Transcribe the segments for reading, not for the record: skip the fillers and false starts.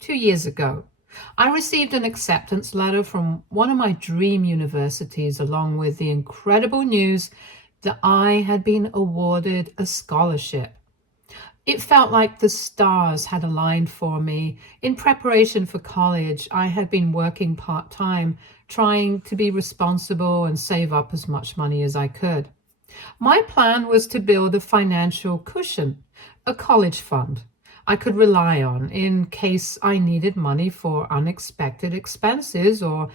2 years ago, I received an acceptance letter from one of my dream universities, along with the incredible news that I had been awarded a scholarship. It felt like the stars had aligned for me. In preparation for college, I had been working part-time, trying to be responsible and save up as much money as I could. My plan was to build a financial cushion, a college fund I could rely on in case I needed money for unexpected expenses or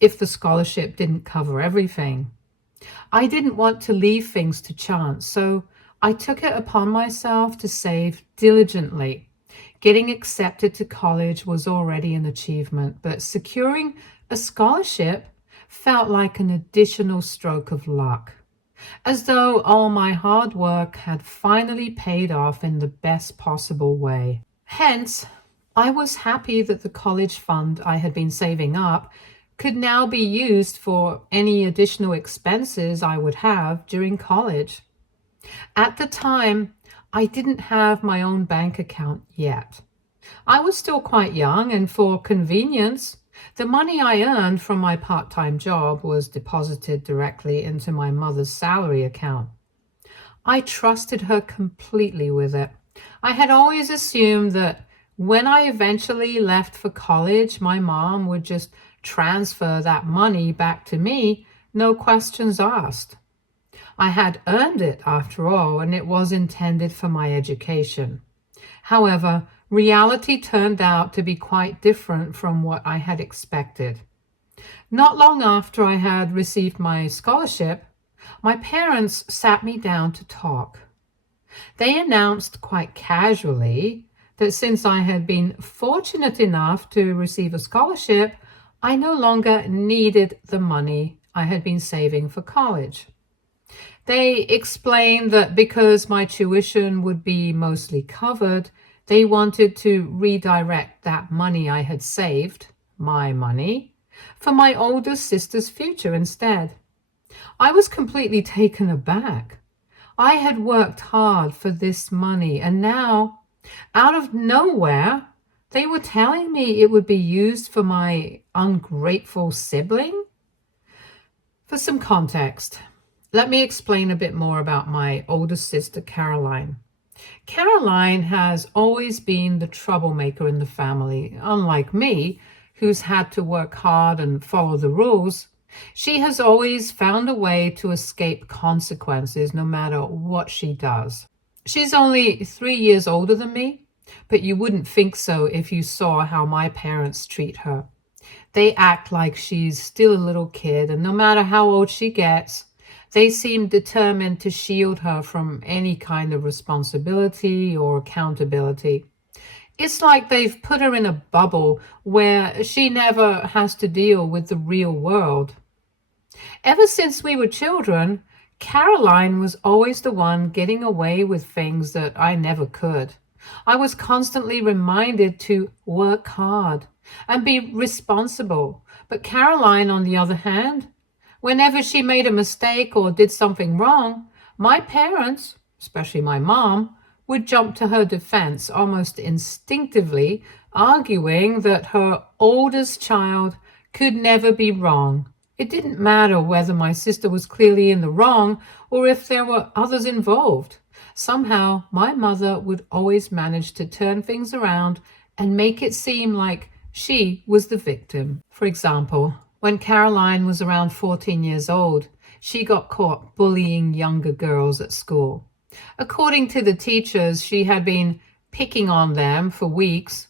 if the scholarship didn't cover everything. I didn't want to leave things to chance, so I took it upon myself to save diligently. Getting accepted to college was already an achievement, but securing a scholarship felt like an additional stroke of luck, as though all my hard work had finally paid off in the best possible way. Hence, I was happy that the college fund I had been saving up could now be used for any additional expenses I would have during college. At the time, I didn't have my own bank account yet. I was still quite young, and for convenience, the money I earned from my part-time job was deposited directly into my mother's salary account. I trusted her completely with it. I had always assumed that when I eventually left for college, my mom would just transfer that money back to me, no questions asked. I had earned it after all, and it was intended for my education. However, reality turned out to be quite different from what I had expected. Not long after I had received my scholarship, my parents sat me down to talk. They announced quite casually that since I had been fortunate enough to receive a scholarship, I no longer needed the money I had been saving for college. They explained that because my tuition would be mostly covered, they wanted to redirect that money I had saved, my money, for my older sister's future instead. I was completely taken aback. I had worked hard for this money, and now, out of nowhere, they were telling me it would be used for my ungrateful sibling? For some context, let me explain a bit more about my older sister, Caroline. Caroline has always been the troublemaker in the family. Unlike me, who's had to work hard and follow the rules, she has always found a way to escape consequences no matter what she does. She's only 3 years older than me, but you wouldn't think so if you saw how my parents treat her. They act like she's still a little kid, and no matter how old she gets, they seem determined to shield her from any kind of responsibility or accountability. It's like they've put her in a bubble where she never has to deal with the real world. Ever since we were children, Caroline was always the one getting away with things that I never could. I was constantly reminded to work hard and be responsible. But Caroline, on the other hand, whenever she made a mistake or did something wrong, my parents, especially my mom, would jump to her defense almost instinctively, arguing that her oldest child could never be wrong. It didn't matter whether my sister was clearly in the wrong or if there were others involved. Somehow, my mother would always manage to turn things around and make it seem like she was the victim. For example, when Caroline was around 14 years old, she got caught bullying younger girls at school. According to the teachers, she had been picking on them for weeks.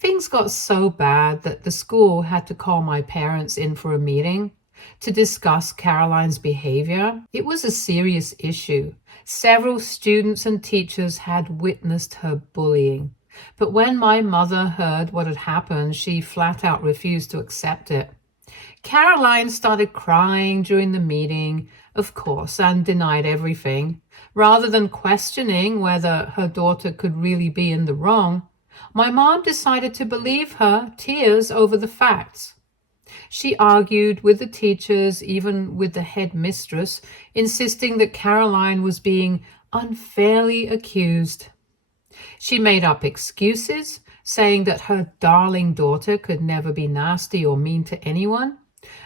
Things got so bad that the school had to call my parents in for a meeting to discuss Caroline's behavior. It was a serious issue. Several students and teachers had witnessed her bullying. But when my mother heard what had happened, she flat out refused to accept it. Caroline started crying during the meeting, of course, and denied everything. Rather than questioning whether her daughter could really be in the wrong, my mom decided to believe her tears over the facts. She argued with the teachers, even with the headmistress, insisting that Caroline was being unfairly accused. She made up excuses saying that her darling daughter could never be nasty or mean to anyone,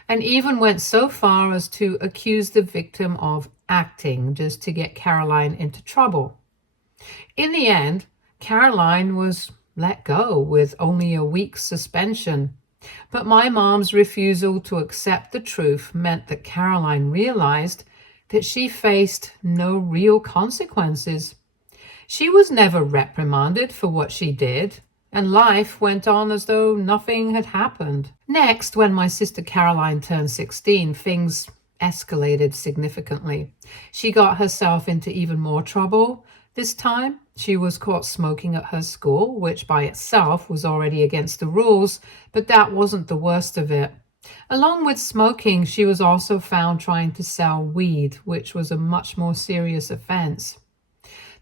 and even went so far as to accuse the victim of acting just to get Caroline into trouble. In the end, Caroline was let go with only a week's suspension. But my mom's refusal to accept the truth meant that Caroline realized that she faced no real consequences. She was never reprimanded for what she did, and life went on as though nothing had happened. Next, when my sister Caroline turned 16, things escalated significantly. She got herself into even more trouble. This time, she was caught smoking at her school, which by itself was already against the rules, but that wasn't the worst of it. Along with smoking, she was also found trying to sell weed, which was a much more serious offense.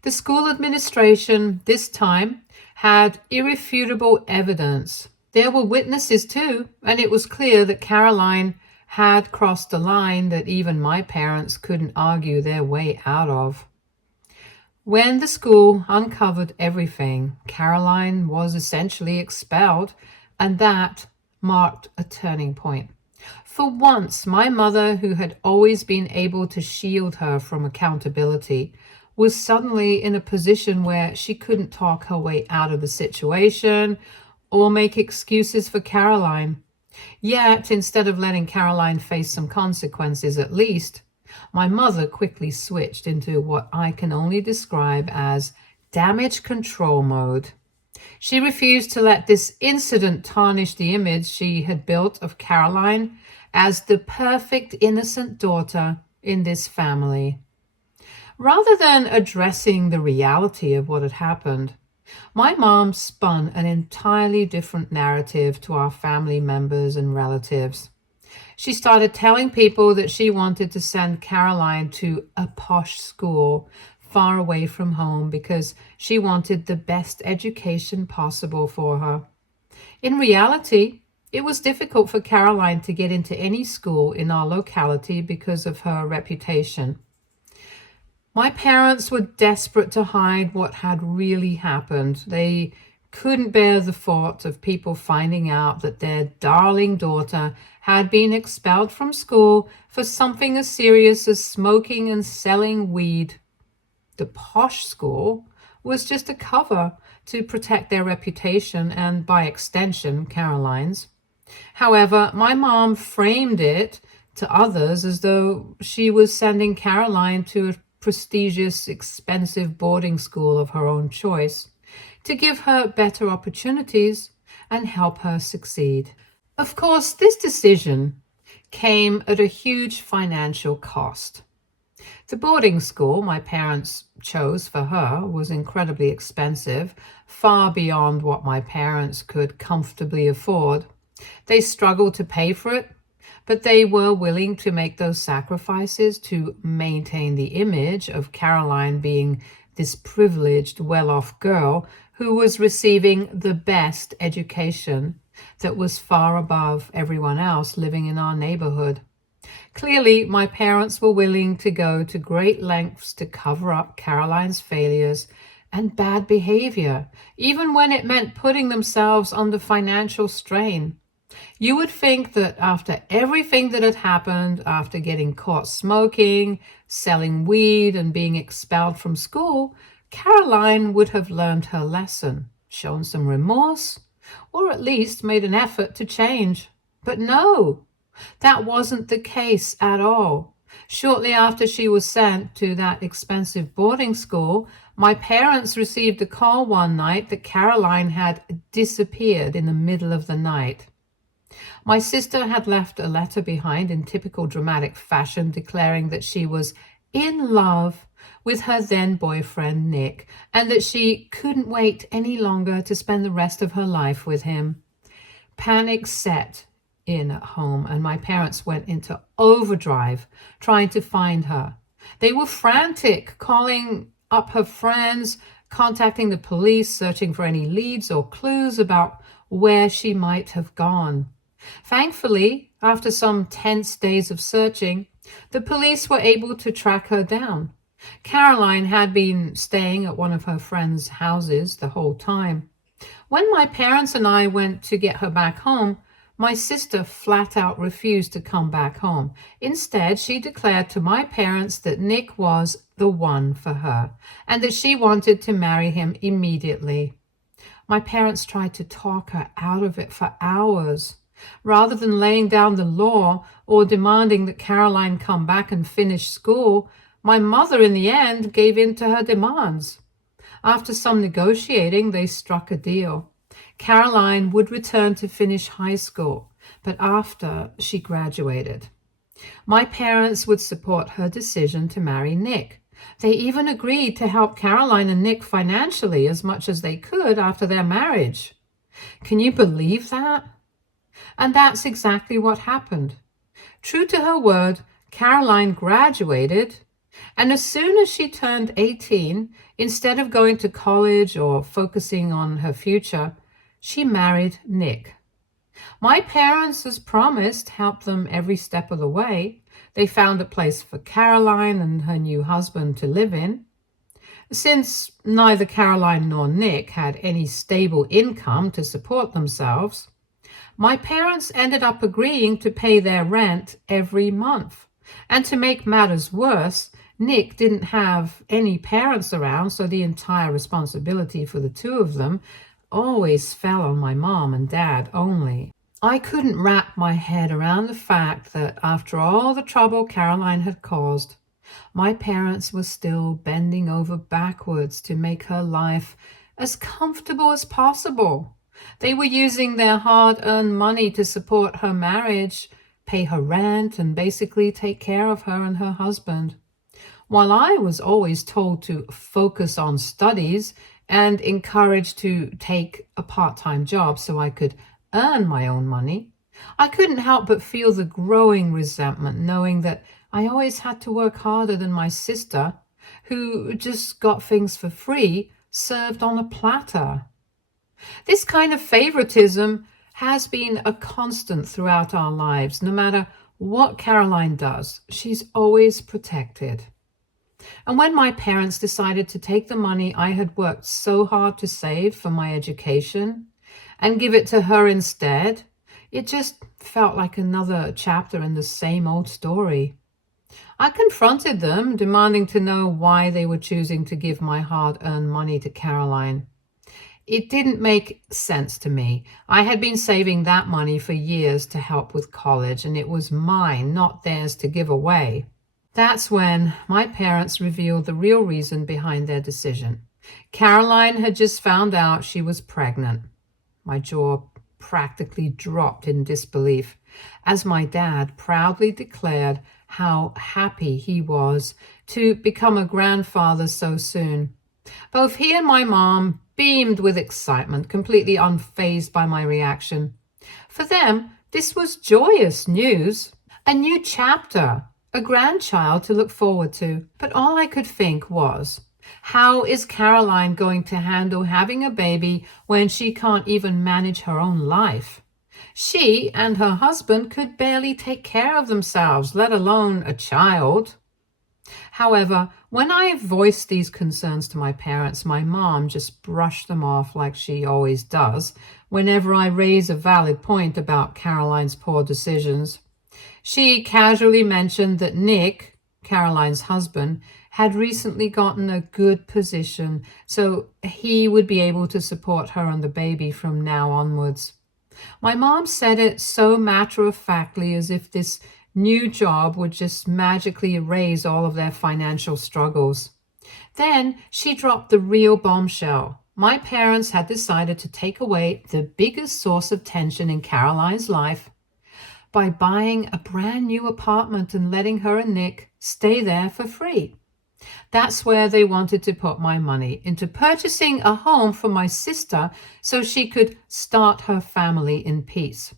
The school administration this time had irrefutable evidence. There were witnesses too, and it was clear that Caroline had crossed a line that even my parents couldn't argue their way out of. When the school uncovered everything, Caroline was essentially expelled, and that marked a turning point. For once, my mother, who had always been able to shield her from accountability, was suddenly in a position where she couldn't talk her way out of the situation or make excuses for Caroline. Yet, instead of letting Caroline face some consequences at least, my mother quickly switched into what I can only describe as damage control mode. She refused to let this incident tarnish the image she had built of Caroline as the perfect innocent daughter in this family. Rather than addressing the reality of what had happened, my mom spun an entirely different narrative to our family members and relatives. She started telling people that she wanted to send Caroline to a posh school far away from home because she wanted the best education possible for her. In reality, it was difficult for Caroline to get into any school in our locality because of her reputation. My parents were desperate to hide what had really happened. They couldn't bear the thought of people finding out that their darling daughter had been expelled from school for something as serious as smoking and selling weed. The posh school was just a cover to protect their reputation and, by extension, Caroline's. However, my mom framed it to others as though she was sending Caroline to a prestigious, expensive boarding school of her own choice to give her better opportunities and help her succeed. Of course, this decision came at a huge financial cost. The boarding school my parents chose for her was incredibly expensive, far beyond what my parents could comfortably afford. They struggled to pay for it, but they were willing to make those sacrifices to maintain the image of Caroline being this privileged, well-off girl who was receiving the best education that was far above everyone else living in our neighborhood. Clearly, my parents were willing to go to great lengths to cover up Caroline's failures and bad behavior, even when it meant putting themselves under financial strain. You would think that after everything that had happened, after getting caught smoking, selling weed, and being expelled from school, Caroline would have learned her lesson, shown some remorse, or at least made an effort to change. But no, that wasn't the case at all. Shortly after she was sent to that expensive boarding school, my parents received a call one night that Caroline had disappeared in the middle of the night. My sister had left a letter behind in typical dramatic fashion declaring that she was in love with her then boyfriend Nick and that she couldn't wait any longer to spend the rest of her life with him. Panic set in at home and my parents went into overdrive trying to find her. They were frantic, calling up her friends, contacting the police, searching for any leads or clues about where she might have gone. Thankfully, after some tense days of searching, the police were able to track her down. Caroline had been staying at one of her friends' houses the whole time. When my parents and I went to get her back home, my sister flat out refused to come back home. Instead, she declared to my parents that Nick was the one for her and that she wanted to marry him immediately. My parents tried to talk her out of it for hours. Rather than laying down the law or demanding that Caroline come back and finish school, my mother in the end gave in to her demands. After some negotiating, they struck a deal. Caroline would return to finish high school, but after she graduated. My parents would support her decision to marry Nick. They even agreed to help Caroline and Nick financially as much as they could after their marriage. Can you believe that? And that's exactly what happened. True to her word, Caroline graduated, and as soon as she turned 18, instead of going to college or focusing on her future, she married Nick. My parents, as promised, helped them every step of the way. They found a place for Caroline and her new husband to live in. Since neither Caroline nor Nick had any stable income to support themselves, my parents ended up agreeing to pay their rent every month. And to make matters worse, Nick didn't have any parents around, so the entire responsibility for the two of them always fell on my mom and dad only. I couldn't wrap my head around the fact that after all the trouble Caroline had caused, my parents were still bending over backwards to make her life as comfortable as possible. They were using their hard-earned money to support her marriage, pay her rent, and basically take care of her and her husband. While I was always told to focus on studies and encouraged to take a part-time job so I could earn my own money, I couldn't help but feel the growing resentment knowing that I always had to work harder than my sister, who just got things for free, served on a platter. This kind of favoritism has been a constant throughout our lives. No matter what Caroline does, she's always protected. And when my parents decided to take the money I had worked so hard to save for my education and give it to her instead, it just felt like another chapter in the same old story. I confronted them, demanding to know why they were choosing to give my hard-earned money to Caroline. It didn't make sense to me. I had been saving that money for years to help with college, and it was mine, not theirs to give away. That's when my parents revealed the real reason behind their decision. Caroline had just found out she was pregnant. My jaw practically dropped in disbelief as my dad proudly declared how happy he was to become a grandfather so soon. Both he and my mom beamed with excitement, completely unfazed by my reaction. For them, this was joyous news, a new chapter, a grandchild to look forward to. But all I could think was, how is Caroline going to handle having a baby when she can't even manage her own life? She and her husband could barely take care of themselves, let alone a child. However, when I voiced these concerns to my parents, my mom just brushed them off like she always does whenever I raise a valid point about Caroline's poor decisions. She casually mentioned that Nick, Caroline's husband, had recently gotten a good position, so he would be able to support her and the baby from now onwards. My mom said it so matter-of-factly, as if this new job would just magically erase all of their financial struggles. Then she dropped the real bombshell. My parents had decided to take away the biggest source of tension in Caroline's life by buying a brand new apartment and letting her and Nick stay there for free. That's where they wanted to put my money, into purchasing a home for my sister so she could start her family in peace.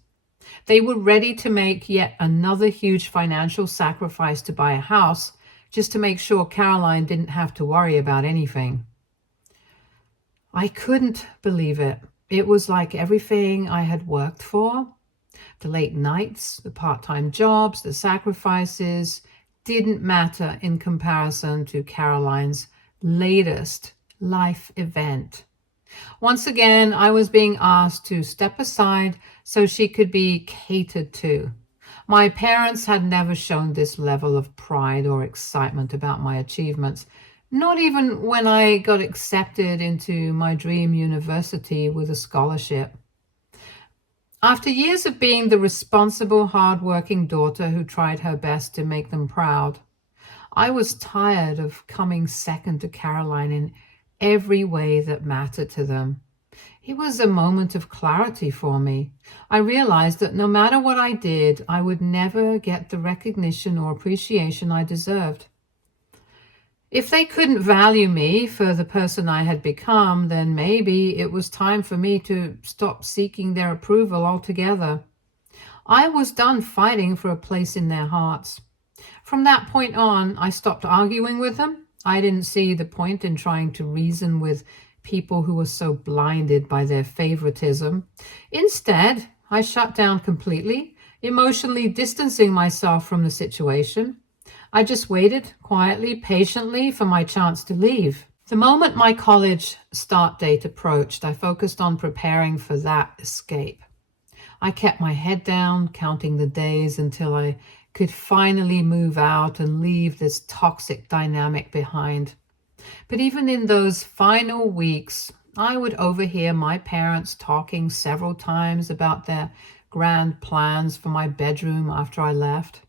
They were ready to make yet another huge financial sacrifice to buy a house just to make sure Caroline didn't have to worry about anything. I couldn't believe it. It was like everything I had worked for, the late nights, the part-time jobs, the sacrifices, didn't matter in comparison to Caroline's latest life event. Once again, I was being asked to step aside so she could be catered to. My parents had never shown this level of pride or excitement about my achievements, not even when I got accepted into my dream university with a scholarship. After years of being the responsible, hardworking daughter who tried her best to make them proud, I was tired of coming second to Caroline in every way that mattered to them. It was a moment of clarity for me. I realized that no matter what I did, I would never get the recognition or appreciation I deserved. If they couldn't value me for the person I had become, then maybe it was time for me to stop seeking their approval altogether. I was done fighting for a place in their hearts. From that point on, I stopped arguing with them. I didn't see the point in trying to reason with people who were so blinded by their favoritism. Instead, I shut down completely, emotionally distancing myself from the situation. I just waited quietly, patiently for my chance to leave. The moment my college start date approached, I focused on preparing for that escape. I kept my head down, counting the days until I could finally move out and leave this toxic dynamic behind. But even in those final weeks, I would overhear my parents talking several times about their grand plans for my bedroom after I left.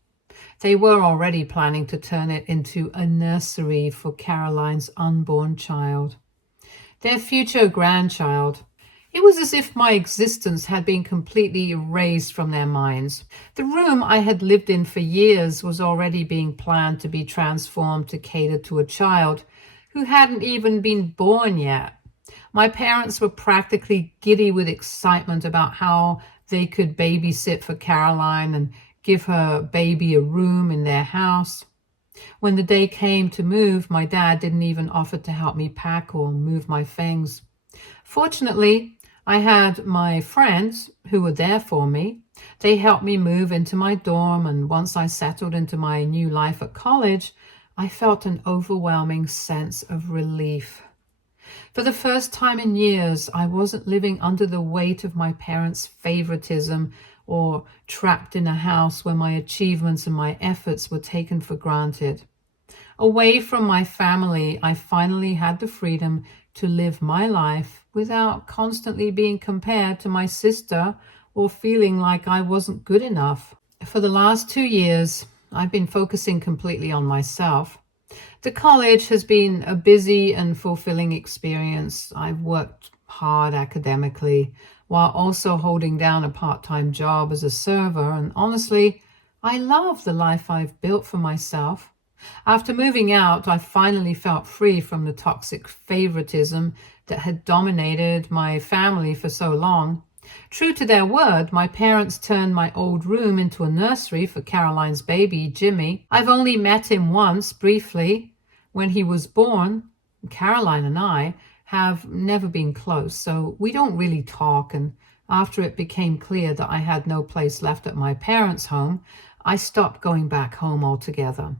They were already planning to turn it into a nursery for Caroline's unborn child, their future grandchild. It was as if my existence had been completely erased from their minds. The room I had lived in for years was already being planned to be transformed to cater to a child who hadn't even been born yet. My parents were practically giddy with excitement about how they could babysit for Caroline and give her baby a room in their house. When the day came to move, my dad didn't even offer to help me pack or move my things. Fortunately, I had my friends who were there for me. They helped me move into my dorm, and once I settled into my new life at college, I felt an overwhelming sense of relief. For the first time in years, I wasn't living under the weight of my parents' favoritism or trapped in a house where my achievements and my efforts were taken for granted. Away from my family, I finally had the freedom to live my life without constantly being compared to my sister or feeling like I wasn't good enough. For the last 2 years, I've been focusing completely on myself. The college has been a busy and fulfilling experience. I've worked hard academically while also holding down a part-time job as a server, and honestly, I love the life I've built for myself. After moving out, I finally felt free from the toxic favoritism that had dominated my family for so long. True to their word, my parents turned my old room into a nursery for Caroline's baby, Jimmy. I've only met him once, briefly, when he was born. Caroline and I have never been close, so we don't really talk, and after it became clear that I had no place left at my parents' home, I stopped going back home altogether.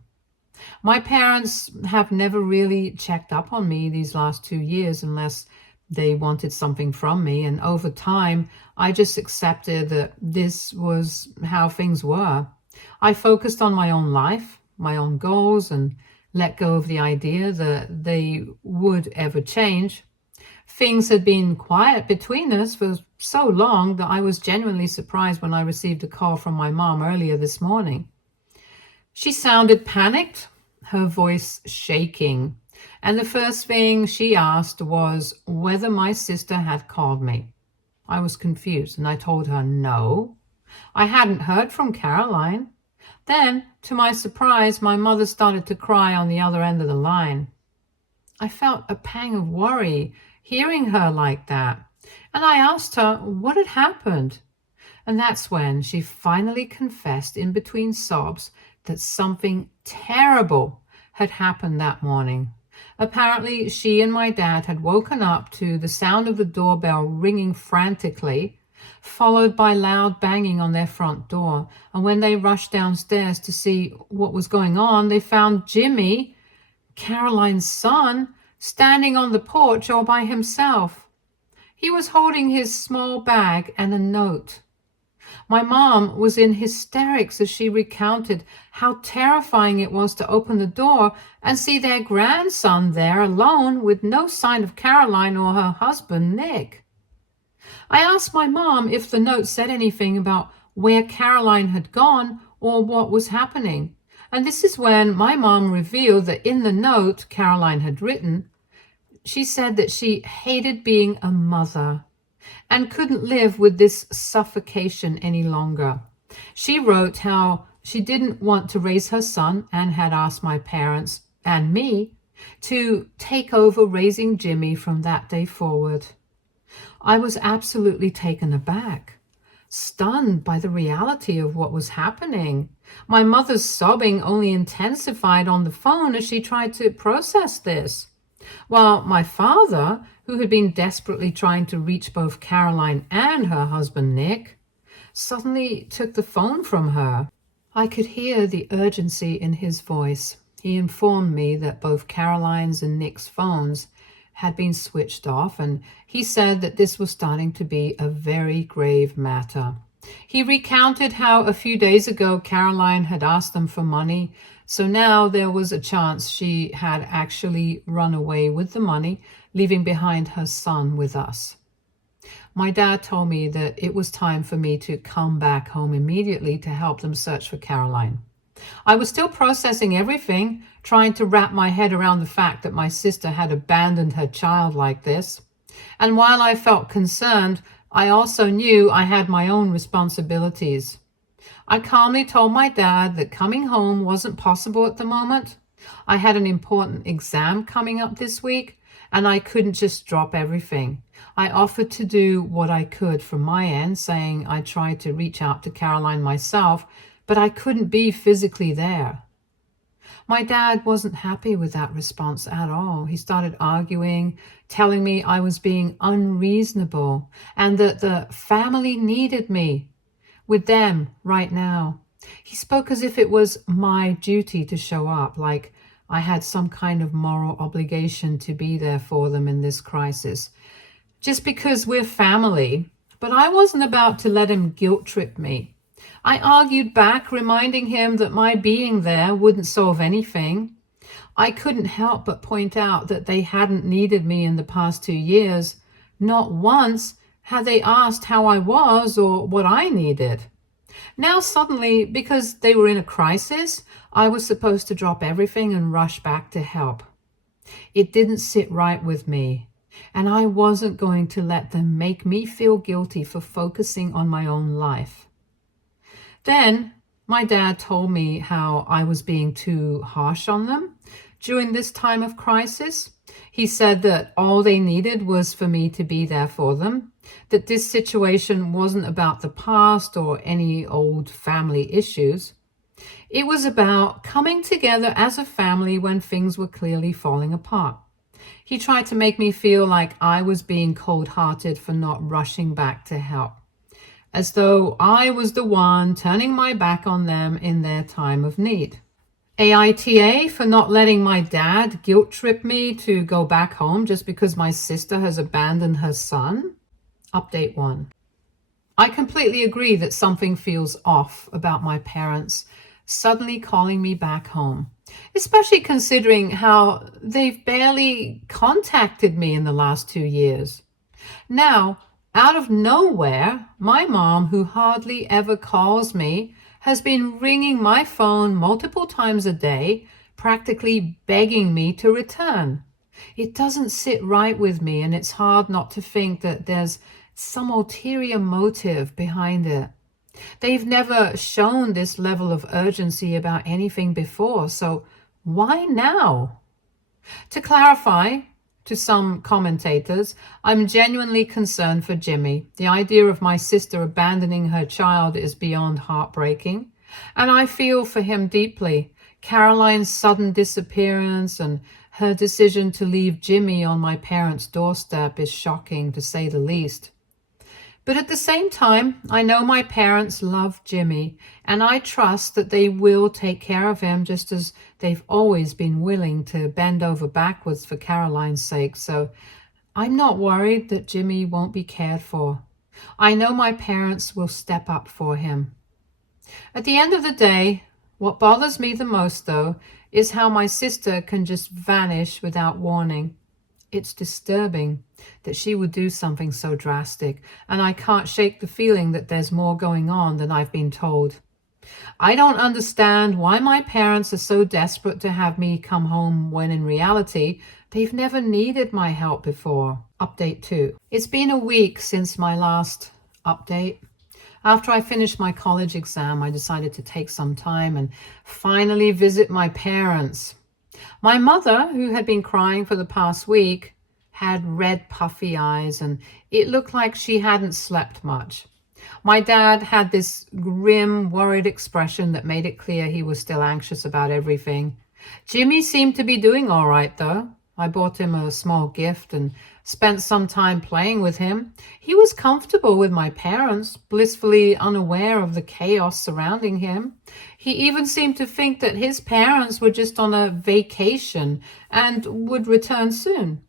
My parents have never really checked up on me these last 2 years unless they wanted something from me. And over time, I just accepted that this was how things were. I focused on my own life, my own goals, and let go of the idea that they would ever change. Things had been quiet between us for so long that I was genuinely surprised when I received a call from my mom earlier this morning. She sounded panicked, her voice shaking, and the first thing she asked was whether my sister had called me. I was confused, and I told her no. I hadn't heard from Caroline. Then, to my surprise, my mother started to cry on the other end of the line. I felt a pang of worry hearing her like that, and I asked her what had happened. And that's when she finally confessed in between sobs that something terrible had happened that morning. Apparently, she and my dad had woken up to the sound of the doorbell ringing frantically, followed by loud banging on their front door. And when they rushed downstairs to see what was going on, they found Jimmy, Caroline's son, standing on the porch all by himself. He was holding his small bag and a note. My mom was in hysterics as she recounted how terrifying it was to open the door and see their grandson there alone with no sign of Caroline or her husband, Nick. I asked my mom if the note said anything about where Caroline had gone or what was happening. And this is when my mom revealed that in the note Caroline had written, she said that she hated being a mother and couldn't live with this suffocation any longer. She wrote how she didn't want to raise her son and had asked my parents and me to take over raising Jimmy from that day forward. I was absolutely taken aback, stunned by the reality of what was happening. My mother's sobbing only intensified on the phone as she tried to process this, while my father, who had been desperately trying to reach both Caroline and her husband Nick, suddenly took the phone from her. I could hear the urgency in his voice. He informed me that both Caroline's and Nick's phones had been switched off, and he said that this was starting to be a very grave matter. He recounted how a few days ago Caroline had asked them for money, so now there was a chance she had actually run away with the money, leaving behind her son with us. My dad told me that it was time for me to come back home immediately to help them search for Caroline. I was still processing everything, trying to wrap my head around the fact that my sister had abandoned her child like this. And while I felt concerned, I also knew I had my own responsibilities. I calmly told my dad that coming home wasn't possible at the moment. I had an important exam coming up this week, and I couldn't just drop everything. I offered to do what I could from my end, saying I tried to reach out to Caroline myself, but I couldn't be physically there. My dad wasn't happy with that response at all. He started arguing, telling me I was being unreasonable and that the family needed me with them right now. He spoke as if it was my duty to show up, like I had some kind of moral obligation to be there for them in this crisis, just because we're family. But I wasn't about to let him guilt trip me. I argued back, reminding him that my being there wouldn't solve anything. I couldn't help but point out that they hadn't needed me in the past 2 years. Not once had they asked how I was or what I needed. Now suddenly, because they were in a crisis, I was supposed to drop everything and rush back to help. It didn't sit right with me, and I wasn't going to let them make me feel guilty for focusing on my own life. Then my dad told me how I was being too harsh on them during this time of crisis. He said that all they needed was for me to be there for them, that this situation wasn't about the past or any old family issues. It was about coming together as a family when things were clearly falling apart. He tried to make me feel like I was being cold-hearted for not rushing back to help, as though I was the one turning my back on them in their time of need. AITA for not letting my dad guilt trip me to go back home just because my sister has abandoned her son. Update 1. I completely agree that something feels off about my parents suddenly calling me back home, especially considering how they've barely contacted me in the last 2 years. Now, out of nowhere, my mom, who hardly ever calls me, has been ringing my phone multiple times a day, practically begging me to return. It doesn't sit right with me, and it's hard not to think that there's some ulterior motive behind it. They've never shown this level of urgency about anything before, so why now? To clarify, to some commentators, I'm genuinely concerned for Jimmy. The idea of my sister abandoning her child is beyond heartbreaking, and I feel for him deeply. Caroline's sudden disappearance and her decision to leave Jimmy on my parents' doorstep is shocking, to say the least. But at the same time, I know my parents love Jimmy, and I trust that they will take care of him just as they've always been willing to bend over backwards for Caroline's sake. So I'm not worried that Jimmy won't be cared for. I know my parents will step up for him. At the end of the day, what bothers me the most, though, is how my sister can just vanish without warning. It's disturbing that she would do something so drastic, and I can't shake the feeling that there's more going on than I've been told. I don't understand why my parents are so desperate to have me come home when in reality, they've never needed my help before. Update 2. It's been a week since my last update. After I finished my college exam, I decided to take some time and finally visit my parents. My mother, who had been crying for the past week, had red, puffy eyes, and it looked like she hadn't slept much. My dad had this grim, worried expression that made it clear he was still anxious about everything. Jimmy seemed to be doing all right, though. I bought him a small gift and spent some time playing with him. He was comfortable with my parents, blissfully unaware of the chaos surrounding him. He even seemed to think that his parents were just on a vacation and would return soon.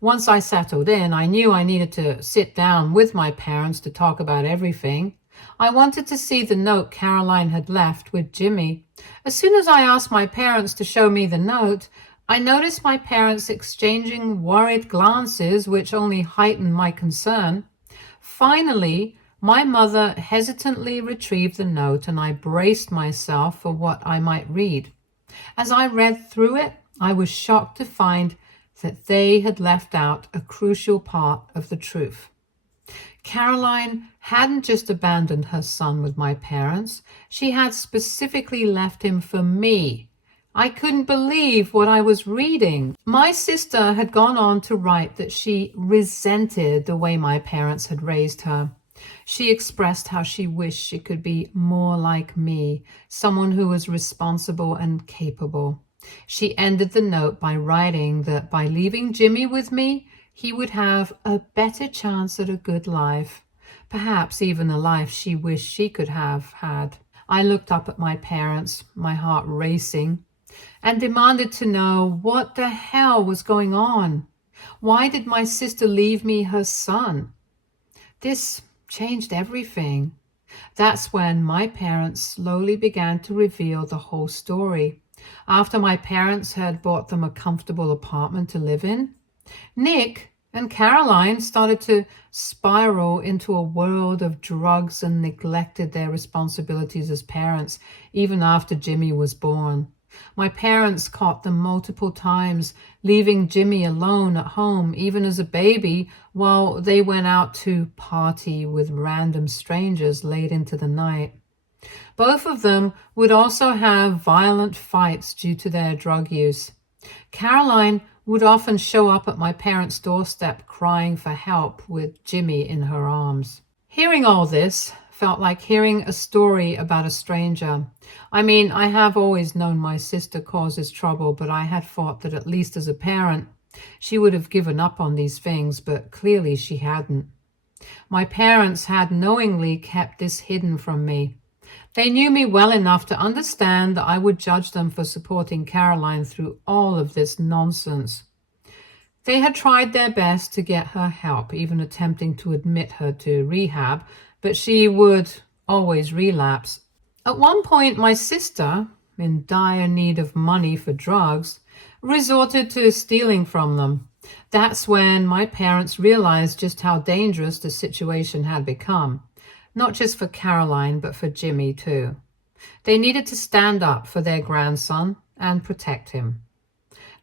Once I settled in, I knew I needed to sit down with my parents to talk about everything. I wanted to see the note Caroline had left with Jimmy. As soon as I asked my parents to show me the note, I noticed my parents exchanging worried glances, which only heightened my concern. Finally, my mother hesitantly retrieved the note, and I braced myself for what I might read. As I read through it, I was shocked to find that they had left out a crucial part of the truth. Caroline hadn't just abandoned her son with my parents, she had specifically left him for me. I couldn't believe what I was reading. My sister had gone on to write that she resented the way my parents had raised her. She expressed how she wished she could be more like me, someone who was responsible and capable. She ended the note by writing that by leaving Jimmy with me, he would have a better chance at a good life, perhaps even a life she wished she could have had. I looked up at my parents, my heart racing, and demanded to know what the hell was going on. Why did my sister leave me her son? This changed everything. That's when my parents slowly began to reveal the whole story. After my parents had bought them a comfortable apartment to live in, Nick and Caroline started to spiral into a world of drugs and neglected their responsibilities as parents, even after Jimmy was born. My parents caught them multiple times, leaving Jimmy alone at home, even as a baby, while they went out to party with random strangers late into the night. Both of them would also have violent fights due to their drug use. Caroline would often show up at my parents' doorstep crying for help with Jimmy in her arms. Hearing all this felt like hearing a story about a stranger. I mean, I have always known my sister causes trouble, but I had thought that at least as a parent, she would have given up on these things, but clearly she hadn't. My parents had knowingly kept this hidden from me. They knew me well enough to understand that I would judge them for supporting Caroline through all of this nonsense. They had tried their best to get her help, even attempting to admit her to rehab, but she would always relapse. At one point, my sister, in dire need of money for drugs, resorted to stealing from them. That's when my parents realized just how dangerous the situation had become. Not just for Caroline, but for Jimmy too. They needed to stand up for their grandson and protect him.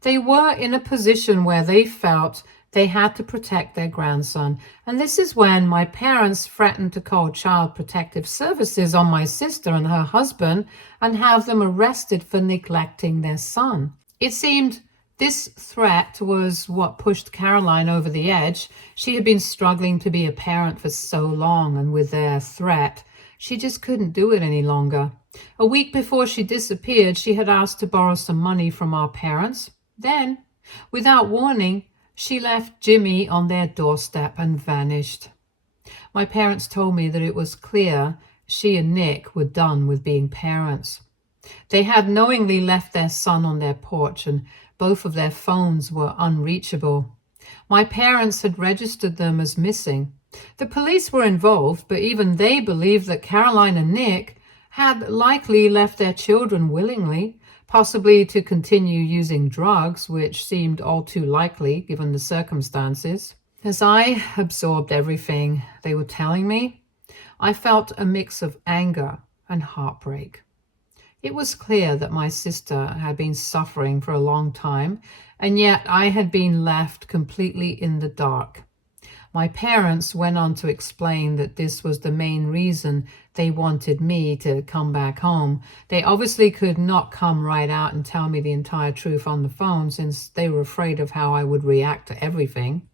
They were in a position where they felt they had to protect their grandson, and this is when my parents threatened to call Child Protective Services on my sister and her husband and have them arrested for neglecting their son. It seemed this threat was what pushed Caroline over the edge. She had been struggling to be a parent for so long, and with their threat, she just couldn't do it any longer. A week before she disappeared, she had asked to borrow some money from our parents. Then, without warning, she left Jimmy on their doorstep and vanished. My parents told me that it was clear she and Nick were done with being parents. They had knowingly left their son on their porch, and both of their phones were unreachable. My parents had registered them as missing. The police were involved, but even they believed that Caroline and Nick had likely left their children willingly, possibly to continue using drugs, which seemed all too likely given the circumstances. As I absorbed everything they were telling me, I felt a mix of anger and heartbreak. It was clear that my sister had been suffering for a long time, and yet I had been left completely in the dark. My parents went on to explain that this was the main reason they wanted me to come back home. They obviously could not come right out and tell me the entire truth on the phone since they were afraid of how I would react to everything.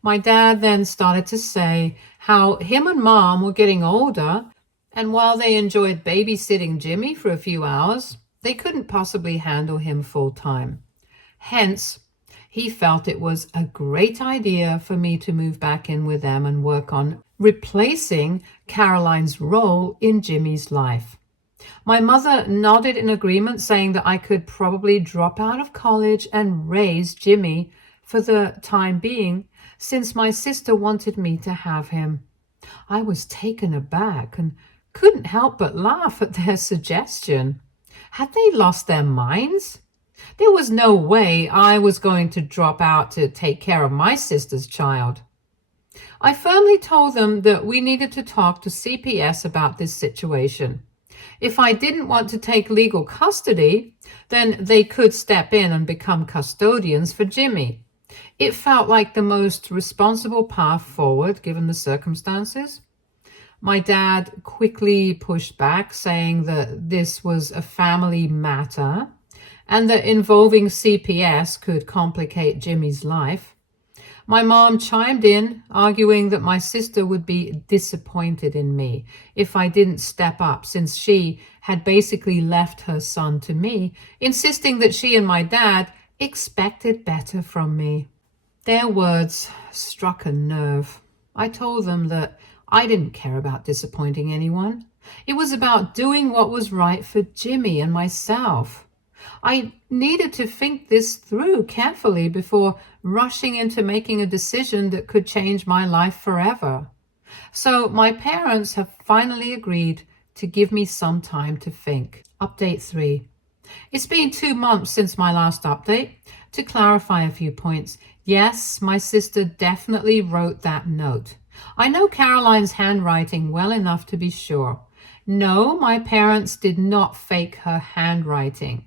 My dad then started to say how him and Mom were getting older, and while they enjoyed babysitting Jimmy for a few hours, they couldn't possibly handle him full time. Hence, he felt it was a great idea for me to move back in with them and work on replacing Caroline's role in Jimmy's life. My mother nodded in agreement, saying that I could probably drop out of college and raise Jimmy for the time being, since my sister wanted me to have him. I was taken aback and couldn't help but laugh at their suggestion. Had they lost their minds? There was no way I was going to drop out to take care of my sister's child. I firmly told them that we needed to talk to CPS about this situation. If I didn't want to take legal custody, then they could step in and become custodians for Jimmy. It felt like the most responsible path forward given the circumstances. My dad quickly pushed back, saying that this was a family matter and that involving CPS could complicate Jimmy's life. My mom chimed in, arguing that my sister would be disappointed in me if I didn't step up, since she had basically left her son to me, insisting that she and my dad expected better from me. Their words struck a nerve. I told them that I didn't care about disappointing anyone. It was about doing what was right for Jimmy and myself. I needed to think this through carefully before rushing into making a decision that could change my life forever. So my parents have finally agreed to give me some time to think. Update 3. It's been 2 months since my last update. To clarify a few points, yes, my sister definitely wrote that note. I know Caroline's handwriting well enough to be sure. No, my parents did not fake her handwriting.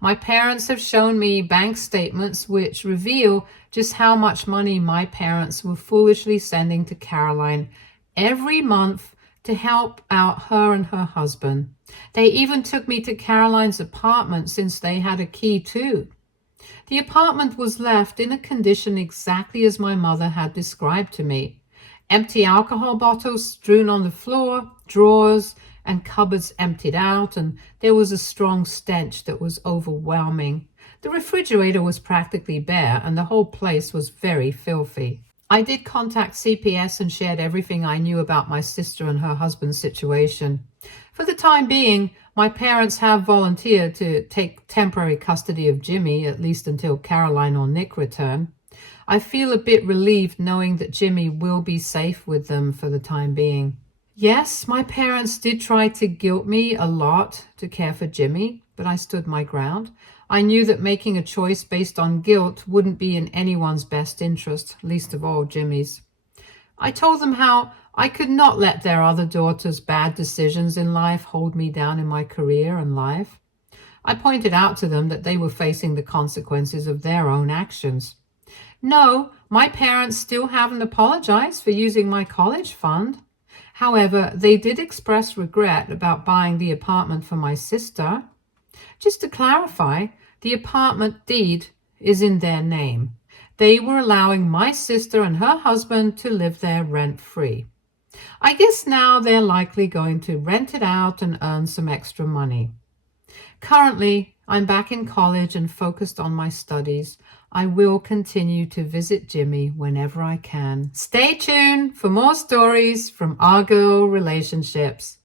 My parents have shown me bank statements which reveal just how much money my parents were foolishly sending to Caroline every month to help out her and her husband. They even took me to Caroline's apartment since they had a key too. The apartment was left in a condition exactly as my mother had described to me. Empty alcohol bottles strewn on the floor, drawers and cupboards emptied out, and there was a strong stench that was overwhelming. The refrigerator was practically bare, and the whole place was very filthy. I did contact CPS and shared everything I knew about my sister and her husband's situation. For the time being, my parents have volunteered to take temporary custody of Jimmy, at least until Caroline or Nick return. I feel a bit relieved knowing that Jimmy will be safe with them for the time being. Yes, my parents did try to guilt me a lot to care for Jimmy, but I stood my ground. I knew that making a choice based on guilt wouldn't be in anyone's best interest, least of all Jimmy's. I told them how I could not let their other daughter's bad decisions in life hold me down in my career and life. I pointed out to them that they were facing the consequences of their own actions. No, my parents still haven't apologized for using my college fund. However, they did express regret about buying the apartment for my sister. Just to clarify, the apartment deed is in their name. They were allowing my sister and her husband to live there rent-free. I guess now they're likely going to rent it out and earn some extra money. Currently, I'm back in college and focused on my studies. I will continue to visit Jimmy whenever I can. Stay tuned for more stories from our girl relationships.